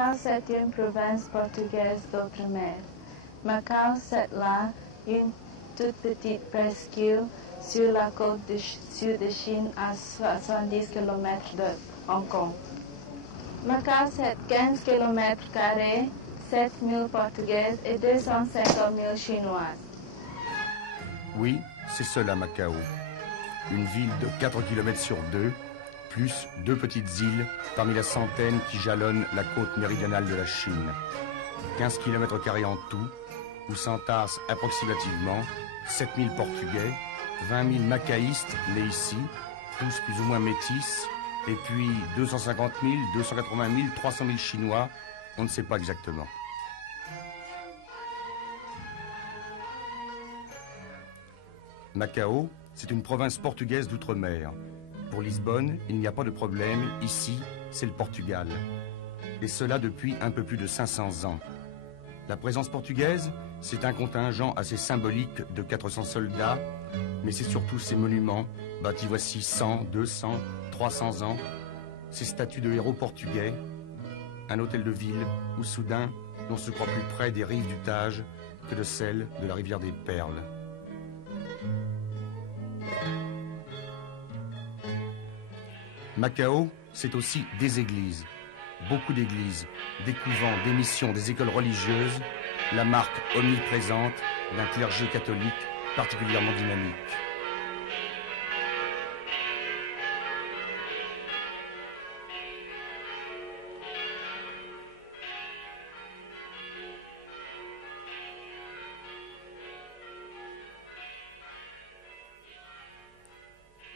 Macao, c'est une province portugaise d'outre-mer. Macao, c'est là une toute petite presqu'île sur la côte sud de Chine à 70 km de Hong Kong. Macao, c'est 15 km², 7 000 Portugaises et 250 000 Chinoises. Oui, c'est cela Macao. Une ville de 4 km sur 2, plus 2 petites îles parmi la centaine qui jalonnent la côte méridionale de la Chine. 15 km² en tout, où s'entassent approximativement 7000 Portugais, 20 000 macaïstes nés ici, tous plus ou moins métis, et puis 250 000, 280 000, 300 000 Chinois, on ne sait pas exactement. Macao, c'est une province portugaise d'outre-mer. Pour Lisbonne, il n'y a pas de problème, ici, c'est le Portugal. Et cela depuis un peu plus de 500 ans. La présence portugaise, c'est un contingent assez symbolique de 400 soldats, mais c'est surtout ces monuments, bâtis voici 100, 200, 300 ans, ces statues de héros portugais, un hôtel de ville où soudain, l'on se croit plus près des rives du Tage que de celles de la rivière des Perles. Macao, c'est aussi des églises, beaucoup d'églises, des couvents, des missions, des écoles religieuses, la marque omniprésente d'un clergé catholique particulièrement dynamique.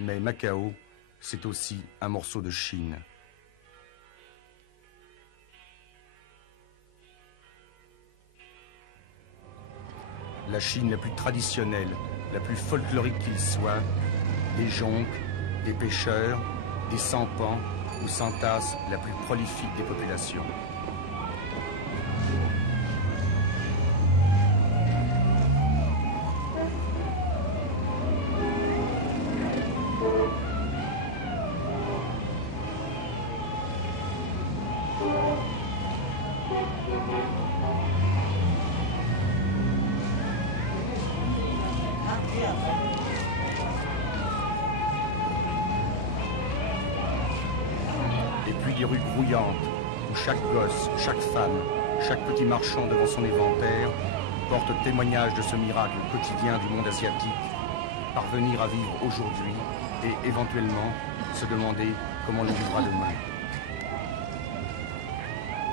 Mais Macao, c'est aussi un morceau de Chine. La Chine la plus traditionnelle, la plus folklorique qu'il soit, des jonques, des pêcheurs, des sampans, où s'entasse la plus prolifique des populations. Et puis des rues grouillantes, où chaque gosse, chaque femme, chaque petit marchand devant son éventaire porte témoignage de ce miracle quotidien du monde asiatique, parvenir à vivre aujourd'hui et éventuellement se demander comment on vivra demain.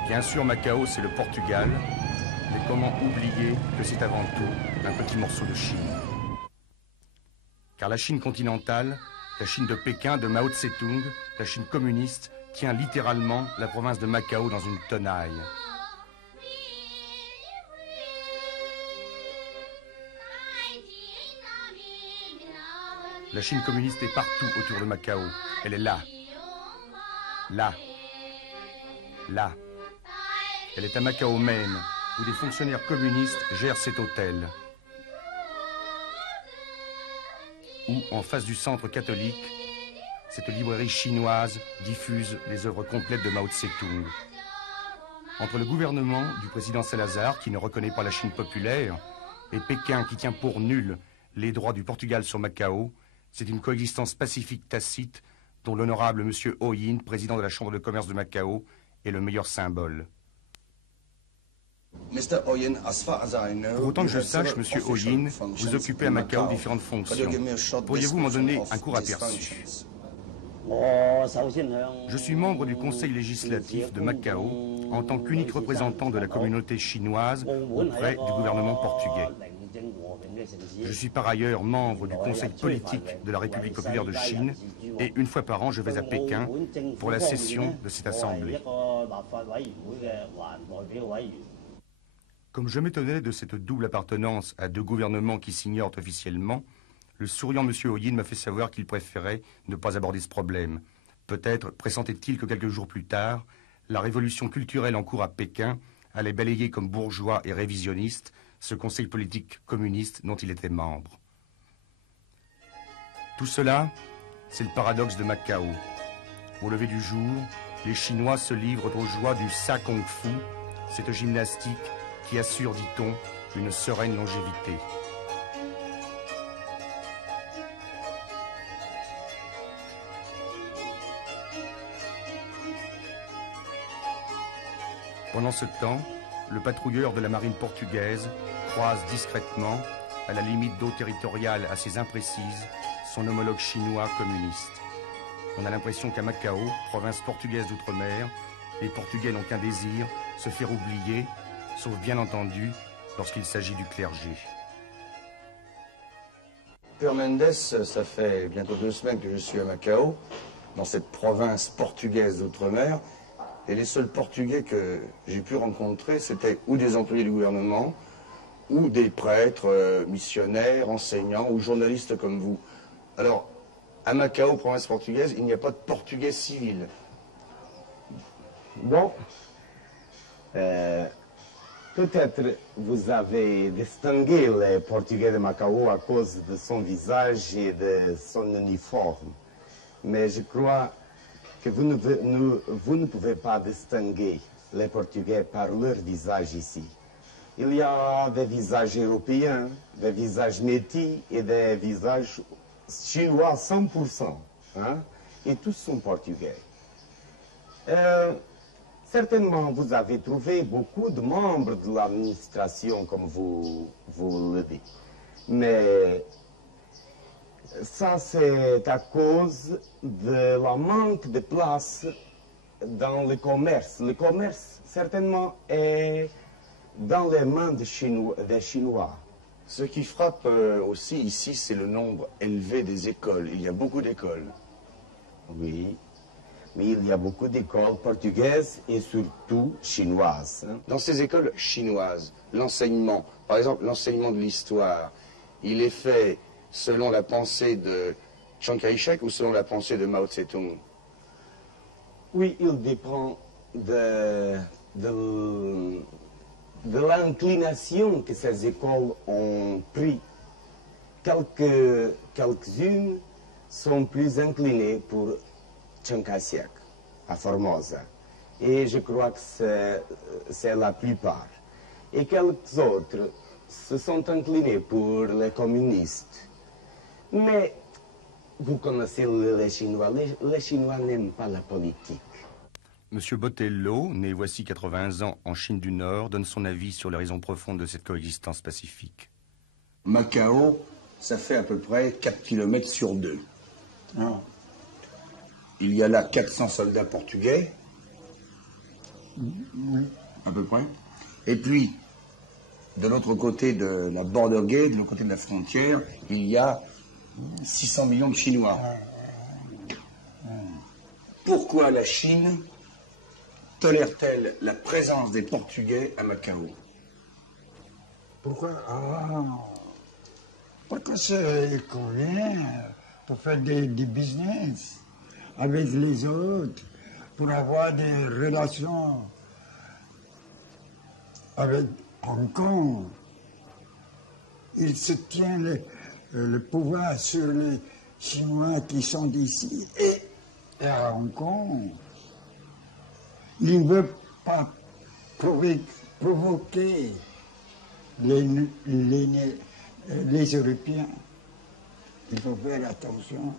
Bien sûr, Macao, c'est le Portugal, mais comment oublier que c'est avant tout un petit morceau de Chine? Car la Chine continentale, la Chine de Pékin, de Mao Tse-tung, la Chine communiste, tient littéralement la province de Macao dans une tenaille. La Chine communiste est partout autour de Macao. Elle est là. Là. Là. Elle est à Macao même, où des fonctionnaires communistes gèrent cet hôtel. Où, en face du centre catholique, cette librairie chinoise diffuse les œuvres complètes de Mao Tse-tung. Entre le gouvernement du président Salazar, qui ne reconnaît pas la Chine populaire, et Pékin, qui tient pour nul les droits du Portugal sur Macao, c'est une coexistence pacifique tacite dont l'honorable M. Ho Yin, président de la Chambre de commerce de Macao, est le meilleur symbole. Pour autant que je sache, M. Ho Yin, vous occupez à Macao différentes fonctions. Pourriez-vous m'en donner un court aperçu? Je suis membre du Conseil législatif de Macao en tant qu'unique représentant de la communauté chinoise auprès du gouvernement portugais. Je suis par ailleurs membre du Conseil politique de la République populaire de Chine et une fois par an, je vais à Pékin pour la session de cette assemblée. Comme je m'étonnais de cette double appartenance à deux gouvernements qui s'ignorent officiellement, le souriant M. Ho Yin m'a fait savoir qu'il préférait ne pas aborder ce problème. Peut-être pressentait-il que quelques jours plus tard, la révolution culturelle en cours à Pékin allait balayer comme bourgeois et révisionniste ce conseil politique communiste dont il était membre. Tout cela, c'est le paradoxe de Macao. Au lever du jour, les Chinois se livrent aux joies du Sa Kung Fu, cette gymnastique qui assure, dit-on, une sereine longévité. Pendant ce temps, le patrouilleur de la marine portugaise croise discrètement, à la limite d'eau territoriale assez imprécise, son homologue chinois communiste. On a l'impression qu'à Macao, province portugaise d'outre-mer, les Portugais n'ont qu'un désir, se faire oublier, sauf bien entendu lorsqu'il s'agit du clergé. Père Mendes, ça fait bientôt 2 semaines que je suis à Macao, dans cette province portugaise d'outre-mer, et les seuls Portugais que j'ai pu rencontrer, c'était ou des employés du gouvernement, ou des prêtres, missionnaires, enseignants, ou journalistes comme vous. Alors, à Macao, province portugaise, il n'y a pas de Portugais civil. Bon, peut-être vous avez distingué les Portugais de Macao à cause de son visage et de son uniforme. Mais je crois que vous ne pouvez pas distinguer les Portugais par leur visage ici. Il y a des visages européens, des visages métis et des visages chinois 100%. Hein? Et tous sont portugais. Certainement, vous avez trouvé beaucoup de membres de l'administration, comme vous le dites. Mais ça, c'est à cause de la manque de place dans le commerce. Le commerce, certainement, est dans les mains des Chinois. Ce qui frappe aussi ici, c'est le nombre élevé des écoles. Il y a beaucoup d'écoles. Oui, mais il y a beaucoup d'écoles portugaises et surtout chinoises. Dans ces écoles chinoises, l'enseignement, par exemple l'enseignement de l'histoire, il est fait selon la pensée de Chiang Kai-shek ou selon la pensée de Mao Tse-tung? Oui, il dépend de l'inclination que ces écoles ont pris. Quelques-unes sont plus inclinées pour Chiang Kai-shek, à Formosa. Et je crois que c'est la plupart. Et quelques autres se sont inclinés pour les communistes. Mais vous connaissez les Chinois. Les Chinois n'aiment pas la politique. Monsieur Botello, né voici 80 ans en Chine du Nord, donne son avis sur les raisons profondes de cette coexistence pacifique. Macao, ça fait à peu près 4 km sur 2. Ah. Il y a là 400 soldats portugais, oui, à peu près. Et puis, de l'autre côté de la border gate, de l'autre côté de la frontière, il y a 600 millions de Chinois. Pourquoi la Chine tolère-t-elle la présence des Portugais à Macao? Pourquoi? Parce que c'est convient pour faire des business avec les autres, pour avoir des relations avec Hong Kong. Il se tient le pouvoir sur les Chinois qui sont d'ici et à Hong Kong. Il ne veut pas provoquer les Européens. Il faut faire attention.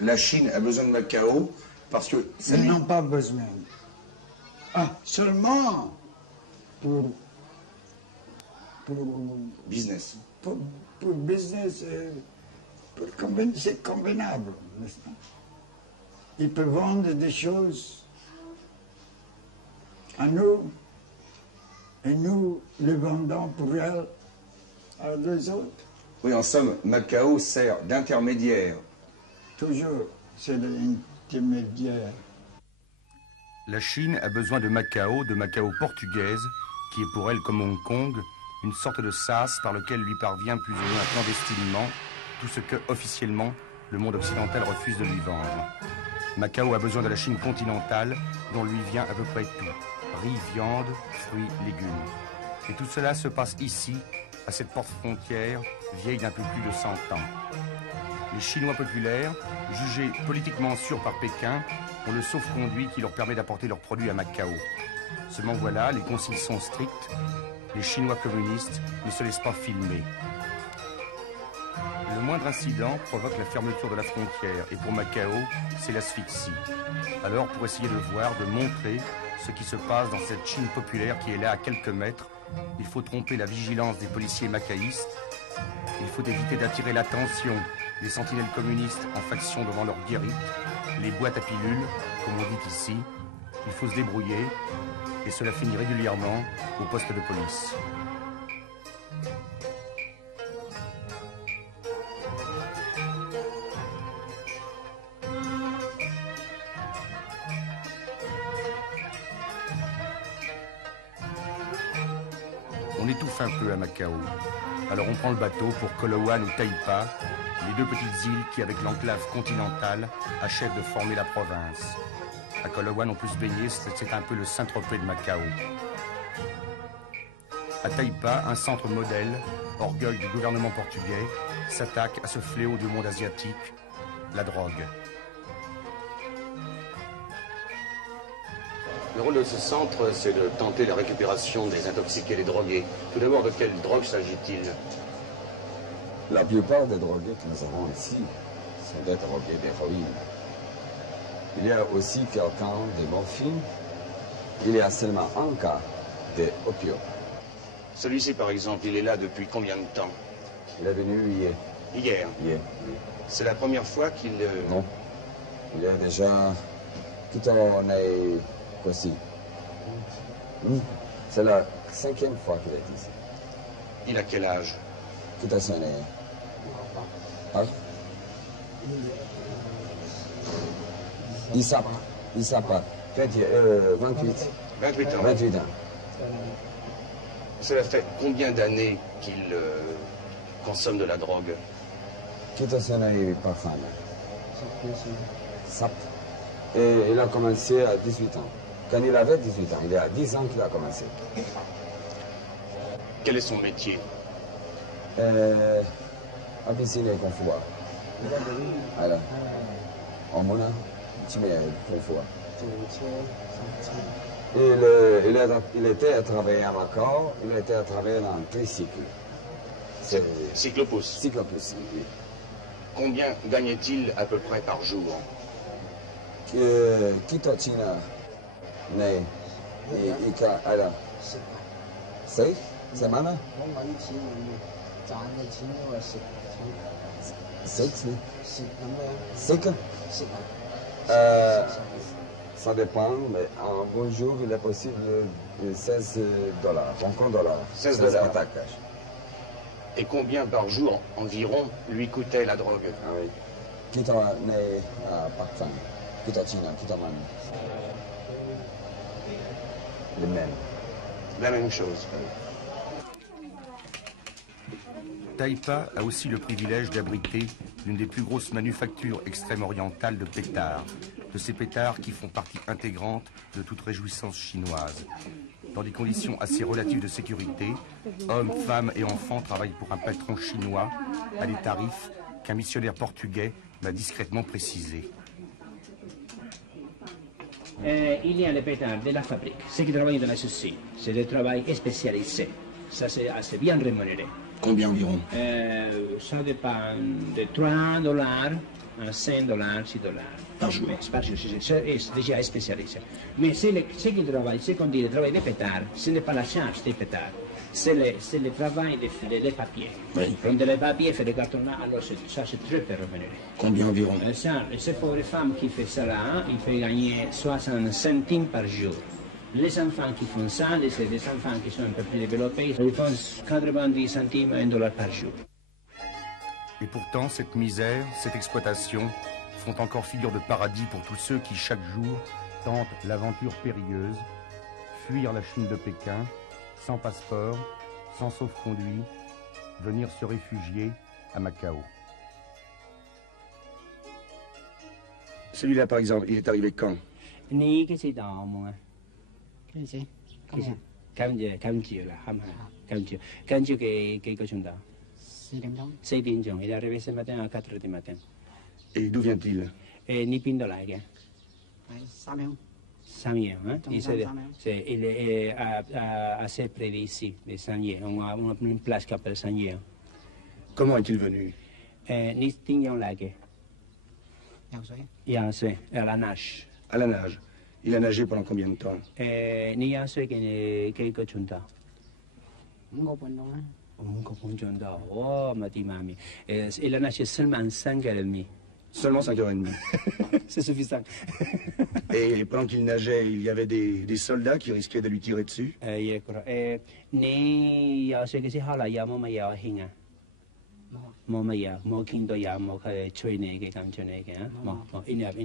La Chine a besoin de Macao parce que... Ils n'ont pas besoin. Seulement pour business. Pour business, c'est convenable, n'est-ce pas? Ils peuvent vendre des choses à nous, et nous les vendons pour elles à les autres. Oui, en somme, Macao sert d'intermédiaire. Toujours, c'est l'intermédiaire. La Chine a besoin de Macao portugaise, qui est pour elle, comme Hong Kong, une sorte de sas par lequel lui parvient plus ou moins clandestinement tout ce que, officiellement, le monde occidental refuse de lui vendre. Macao a besoin de la Chine continentale, dont lui vient à peu près tout. Riz, viande, fruits, légumes. Et tout cela se passe ici, à cette porte-frontière, vieille d'un peu plus de 100 ans. Les Chinois populaires, jugés politiquement sûrs par Pékin, ont le sauf-conduit qui leur permet d'apporter leurs produits à Macao. Seulement voilà, les consignes sont strictes. Les Chinois communistes ne se laissent pas filmer. Le moindre incident provoque la fermeture de la frontière et pour Macao, c'est l'asphyxie. Alors pour essayer de voir, de montrer ce qui se passe dans cette Chine populaire qui est là à quelques mètres, il faut tromper la vigilance des policiers macaïstes. Il faut éviter d'attirer l'attention des sentinelles communistes en faction devant leurs guérites, les boîtes à pilules, comme on dit ici. Il faut se débrouiller et cela finit régulièrement au poste de police. On étouffe un peu à Macao. Alors on prend le bateau pour Coloane ou Taipa, les deux petites îles qui, avec l'enclave continentale, achèvent de former la province. À Coloane, on peut se baigner, c'est un peu le Saint-Tropez de Macao. À Taipa, un centre modèle, orgueil du gouvernement portugais, s'attaque à ce fléau du monde asiatique, la drogue. Le rôle de ce centre, c'est de tenter la récupération des intoxiqués, des drogués. Tout d'abord, de quelle drogue s'agit-il? La plupart des drogués que nous avons ici sont des drogués d'héroïne. Il y a aussi quelqu'un de morphine. Il y a seulement un cas d'opio. Celui-ci, par exemple, il est là depuis combien de temps? Il est venu hier. Hier. Hier. C'est la première fois qu'il... Non. Il y a déjà toute une année aussi. C'est la 5e fois qu'il est ici. Il a quel âge? Toute son année. Ah? Il s'appelle 28. 28 ans. 28 ans. Cela fait combien d'années qu'il consomme de la drogue? Toute son année par femme. Et il a commencé à 18 ans. Quand il avait 18 ans, il y a 10 ans qu'il a commencé. Quel est son métier? À piscine et confort. Alors, en Mona, tu mets confort. Il était à travailler à Macao, il était à travailler dans un tricycle. Cyclopousse. Cyclopousse, oui. Combien gagnait-il à peu près par jour? Kitachina, né, Ika, alors. C'est semana? 6? Ça dépend, mais un bon jour, il est possible de 16 dollars, Hong Kong dollars. 16 dollars. Cash. Et combien par jour environ lui coûtait la drogue? Ah oui. Kita né à Pakistan, Kita China, Kita Man. Les mêmes. La même chose. Taipa a aussi le privilège d'abriter l'une des plus grosses manufactures extrême-orientales de pétards, de ces pétards qui font partie intégrante de toute réjouissance chinoise. Dans des conditions assez relatives de sécurité, hommes, femmes et enfants travaillent pour un patron chinois à des tarifs qu'un missionnaire portugais m'a discrètement précisés. Il y a les pétards de la fabrique, ceux qui travaillent dans la société, c'est des travail spécialisé. Ça, c'est assez bien rémunéré. Combien environ? Ça dépend de 3 dollars à 5 dollars, 6 dollars. Par jour. Par jour, c'est déjà spécialisé. Mais ceux qui travaillent, ce qu'on dit le travail des pétards, ce n'est pas la charge des pétards, c'est le travail des papiers. Oui. Prendre les papiers, faire des cartons là, alors ça c'est très peu rémunéré. Combien environ? C'est pour les femmes qui font ça là, il fait gagner 60 centimes par jour. Les enfants qui font ça, c'est des enfants qui sont un peu plus développés, ils font 90 centimes à 1 dollar par jour. Et pourtant, cette misère, cette exploitation font encore figure de paradis pour tous ceux qui, chaque jour, tentent l'aventure périlleuse, fuir la Chine de Pékin, sans passeport, sans sauf-conduit, venir se réfugier à Macao. Celui-là, par exemple, il est arrivé quand? Ni cái gì đó mà cái gì cam chiều là hâm hâm cam chiều cái chúng ta 6 điểm钟. Il est arrivé ce matin à 4 heures du matin. Et d'où vient-il? Et ni pin de l'air. 5 millions, hein? Il est assez près d'ici, de Saint-Yer. On a une place qui s'appelle Saint-Yer. Comment est-il venu? Ni tingions lagué. À la nage. À la nage. Il a nagé pendant combien de temps? Ni yansui quelques chunta. Oh, ma dit mamie. Il a nagé seulement 5h30. Seulement 5h30. C'est suffisant. Et pendant qu'il nageait, il y avait des soldats qui risquaient de lui tirer dessus? Ni yansui que si hala yamo ma yao hinga. Moi, il n'y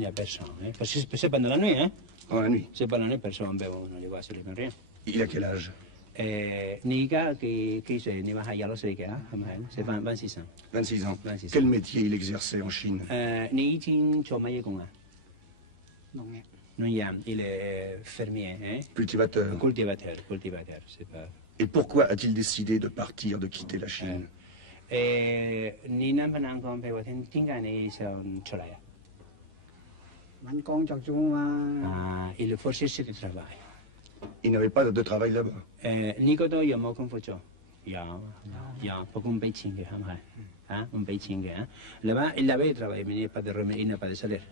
a personne. Parce que c'est pendant la nuit, hein? Pendant la nuit? C'est pendant la nuit, personne ne les voit sur les rien. Il a quel âge? C'est 26 ans. 26 ans. 26 ans. Quel métier il exerçait en Chine? Il est fermier, hein? Cultivateur. Cultivateur, c'est pas... Et pourquoi a-t-il décidé de partir, de quitter la Chine? Il faut chercher du travail. Il n'avait pas de travail là-bas. Là-bas, il avait travaillé, mais il n'y a pas de remis, il n'a pas de salaire.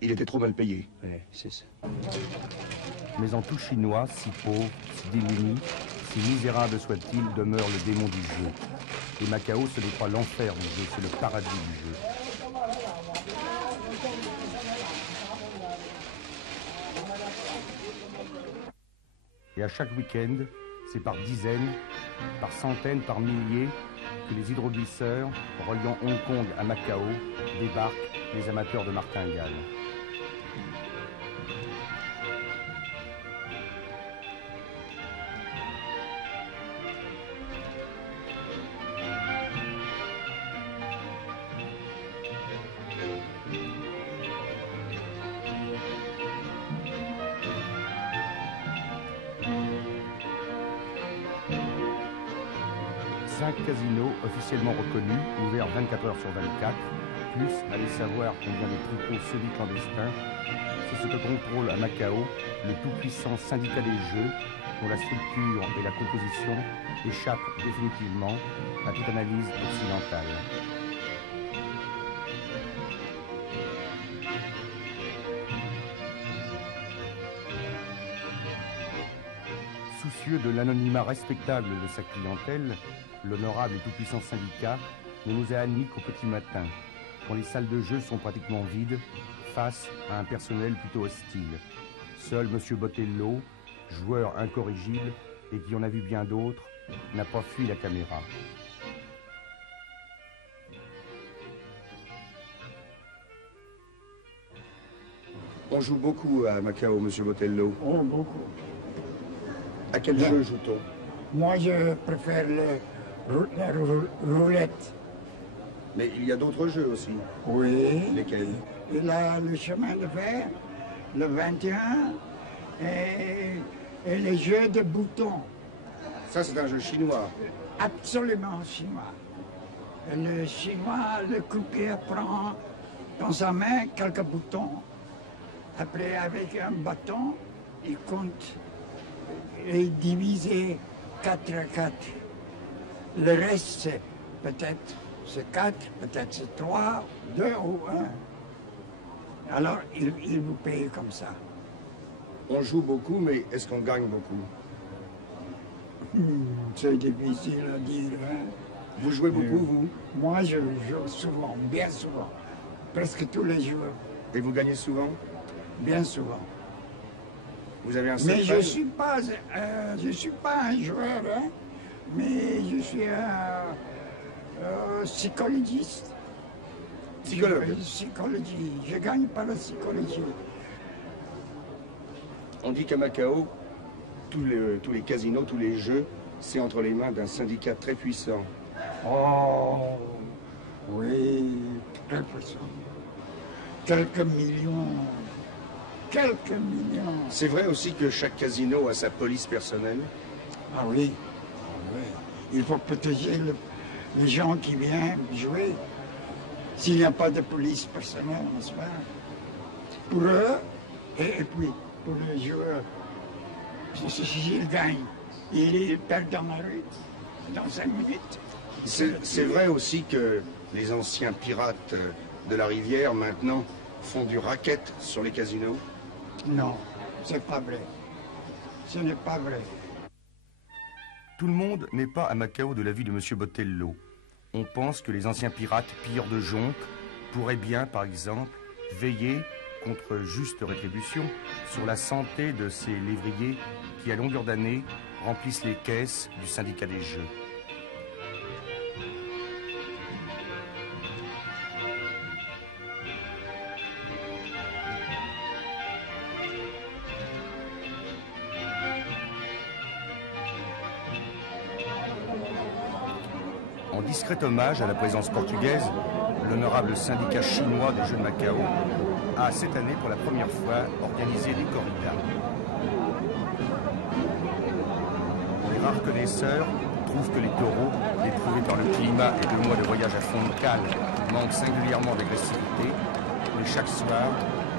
Il était trop mal payé. Oui, c'est ça. Mais en tout chinois, si pauvre, si démuni, si misérable soit-il, demeure le démon du jeu. Et Macao, ce n'est pas l'enfer du jeu, c'est le paradis du jeu. Et à chaque week-end, c'est par dizaines, par centaines, par milliers, que les hydroglisseurs, reliant Hong Kong à Macao, débarquent les amateurs de martingale. Casinos officiellement reconnus, ouverts 24 heures sur 24, plus, allez savoir combien de troupeaux semi-clandestins, c'est ce que contrôle à Macao le tout-puissant syndicat des jeux, dont la structure et la composition échappent définitivement à toute analyse occidentale. Soucieux de l'anonymat respectable de sa clientèle, l'honorable et tout-puissant syndicat ne nous a admis qu'au petit matin, quand les salles de jeu sont pratiquement vides, face à un personnel plutôt hostile. Seul M. Botello, joueur incorrigible et qui en a vu bien d'autres, n'a pas fui la caméra. On joue beaucoup à Macao, M. Botello. Oh, beaucoup. À quel jeu joue-t-on? Moi, je préfère la roulette. Mais il y a d'autres jeux aussi. Oui. Lesquels? Il a le chemin de fer, le 21 et les jeux de boutons. Ça, c'est un jeu chinois. Absolument chinois. Le chinois, le croupier prend dans sa main quelques boutons. Après, avec un bâton, il compte et divisé 4 à 4. Le reste, c'est peut-être c'est 4, peut-être c'est 3, 2 ou 1. Alors, il vous paye comme ça. On joue beaucoup, mais est-ce qu'on gagne beaucoup? C'est difficile à dire. Hein? Vous jouez beaucoup, vous? Moi, je joue souvent, bien souvent. Presque tous les jours. Et vous gagnez souvent? Bien souvent. Vous avez un Mais secret? je ne suis pas un joueur, hein? Mais je suis un psychologiste. Psychologue? Psychologie. Je gagne par la psychologie. On dit qu'à Macao, tous les casinos, tous les jeux, c'est entre les mains d'un syndicat très puissant. Oh, oui, très puissant. Quelques millions. Quelques millions. C'est vrai aussi que chaque casino a sa police personnelle? Ah oui. Oui. Il faut protéger les gens qui viennent jouer, s'il n'y a pas de police personnelle, n'est-ce pas? Pour eux, et puis pour les joueurs, s'ils gagnent, ils perdent dans la rue dans 5 minutes. C'est vrai aussi que les anciens pirates de la rivière, maintenant, font du racket sur les casinos? Non, c'est pas vrai. Ce n'est pas vrai. Tout le monde n'est pas à Macao de l'avis de M. Botello. On pense que les anciens pirates pilleurs de jonques pourraient bien, par exemple, veiller, contre juste rétribution, sur la santé de ces lévriers qui, à longueur d'année, remplissent les caisses du syndicat des jeux. En discret hommage à la présence portugaise, l'honorable syndicat chinois des Jeux de Macao a cette année pour la première fois organisé des corridas. Les rares connaisseurs trouvent que les taureaux, éprouvés par le climat et 2 mois de voyage à fond de cale, manquent singulièrement d'agressivité, mais chaque soir,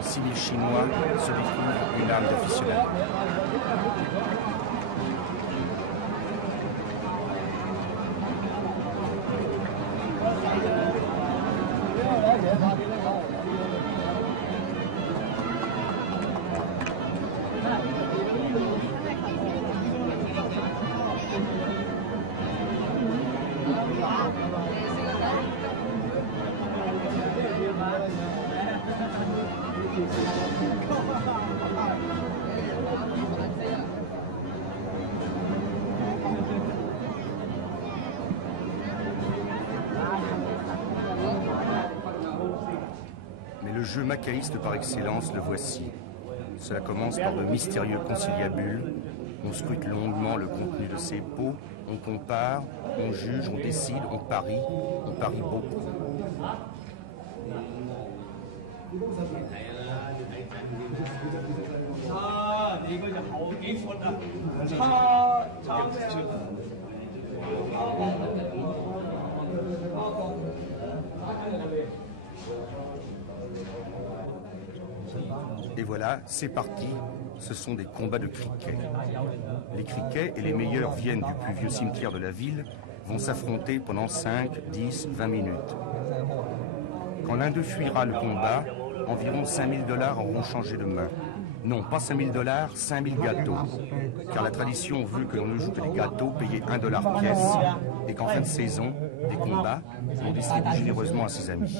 6000 Chinois se découvrent une âme d'aficionado. Mais le jeu macaïste par excellence, le voici. Cela commence par de mystérieux conciliabules. On scrute longuement le contenu de ses pots, on compare, on juge, on décide, on parie beaucoup. Et voilà, c'est parti, ce sont des combats de cricket. Les criquets, et les meilleurs viennent du plus vieux cimetière de la ville, vont s'affronter pendant 5, 10, 20 minutes. Quand l'un d'eux fuira le combat, environ 5000 $ auront changé de main. Non, pas 5000 $, 5000 gâteaux. Car la tradition veut que l'on ne joue que des gâteaux payés $1 pièce et qu'en fin de saison, des combats, on distribue généreusement à ses amis.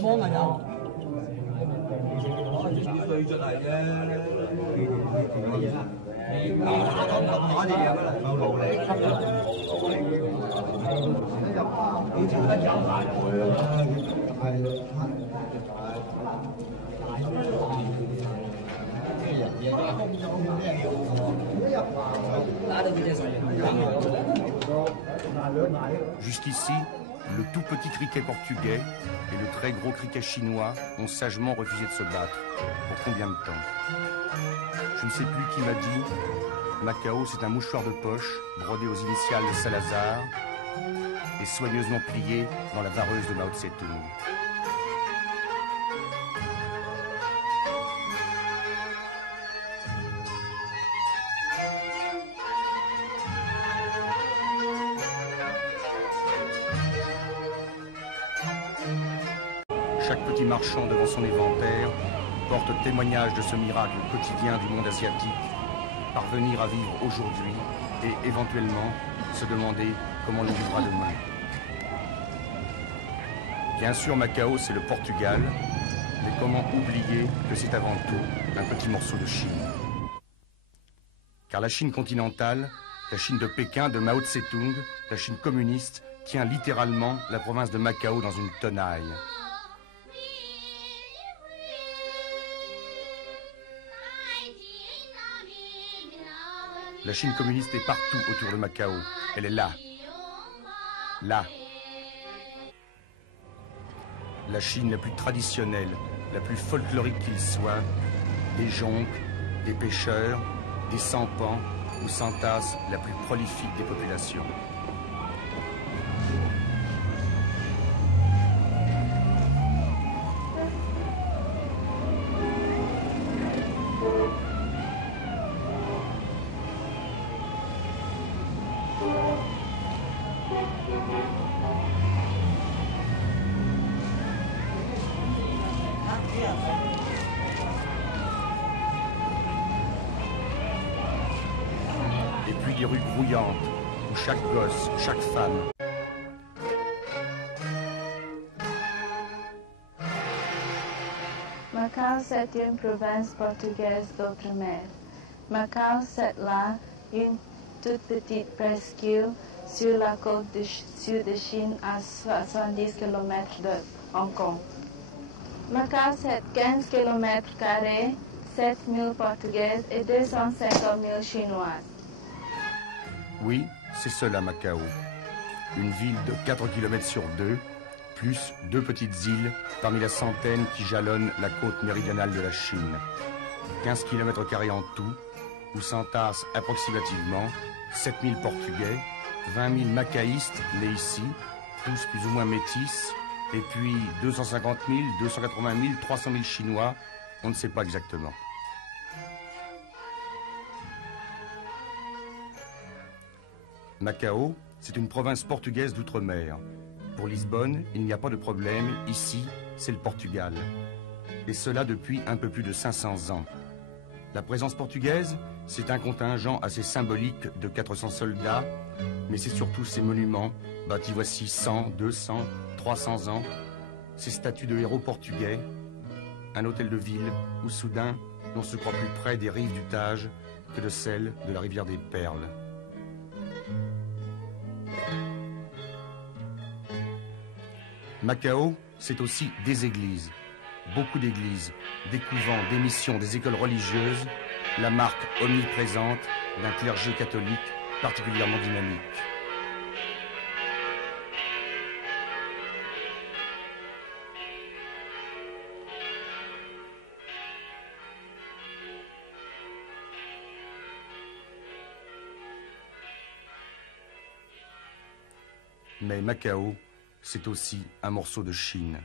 Jusqu'ici, le tout petit criquet portugais et le très gros criquet chinois ont sagement refusé de se battre. Pour combien de temps? Je ne sais plus qui m'a dit. Macao, c'est un mouchoir de poche brodé aux initiales de Salazar et soigneusement plié dans la vareuse de Mao Tse-tung. Chaque petit marchand devant son éventaire porte témoignage de ce miracle quotidien du monde asiatique, parvenir à vivre aujourd'hui et éventuellement se demander comment on vivra demain. Bien sûr, Macao, c'est le Portugal, mais comment oublier que c'est avant tout un petit morceau de Chine? Car la Chine continentale, la Chine de Pékin, de Mao Tse-tung, la Chine communiste, tient littéralement la province de Macao dans une tenaille. La Chine communiste est partout autour de Macao. Elle est là. Là. La Chine la plus traditionnelle, la plus folklorique qu'il soit, des jonques, des pêcheurs, des sampans, où s'entasse la plus prolifique des populations. des rues grouillantes, où chaque gosse, chaque femme, Macao, c'est une province portugaise d'outre-mer. Macao, c'est là une toute petite presqu'île sur la côte du sud de Chine à 70 km de Hong Kong. Macao, c'est 15 km, 7 000 Portugaises et 250 000 Chinoises. Oui, c'est cela Macao. Une ville de 4 km sur 2, plus 2 petites îles parmi la centaine qui jalonnent la côte méridionale de la Chine. 15 km² en tout, où s'entassent approximativement 7 000 Portugais, 20 000 macaïstes nés ici, tous plus ou moins métis, et puis 250 000, 280 000, 300 000 Chinois, on ne sait pas exactement. Macao, c'est une province portugaise d'outre-mer. Pour Lisbonne, il n'y a pas de problème, ici, c'est le Portugal. Et cela depuis un peu plus de 500 ans. La présence portugaise, c'est un contingent assez symbolique de 400 soldats, mais c'est surtout ces monuments, bâtis voici 100, 200, 300 ans, ces statues de héros portugais, un hôtel de ville où soudain, on se croit plus près des rives du Tage que de celles de la rivière des Perles. Macao, c'est aussi des églises, beaucoup d'églises, des couvents, des missions, des écoles religieuses, la marque omniprésente d'un clergé catholique particulièrement dynamique. Mais Macao, c'est aussi un morceau de Chine.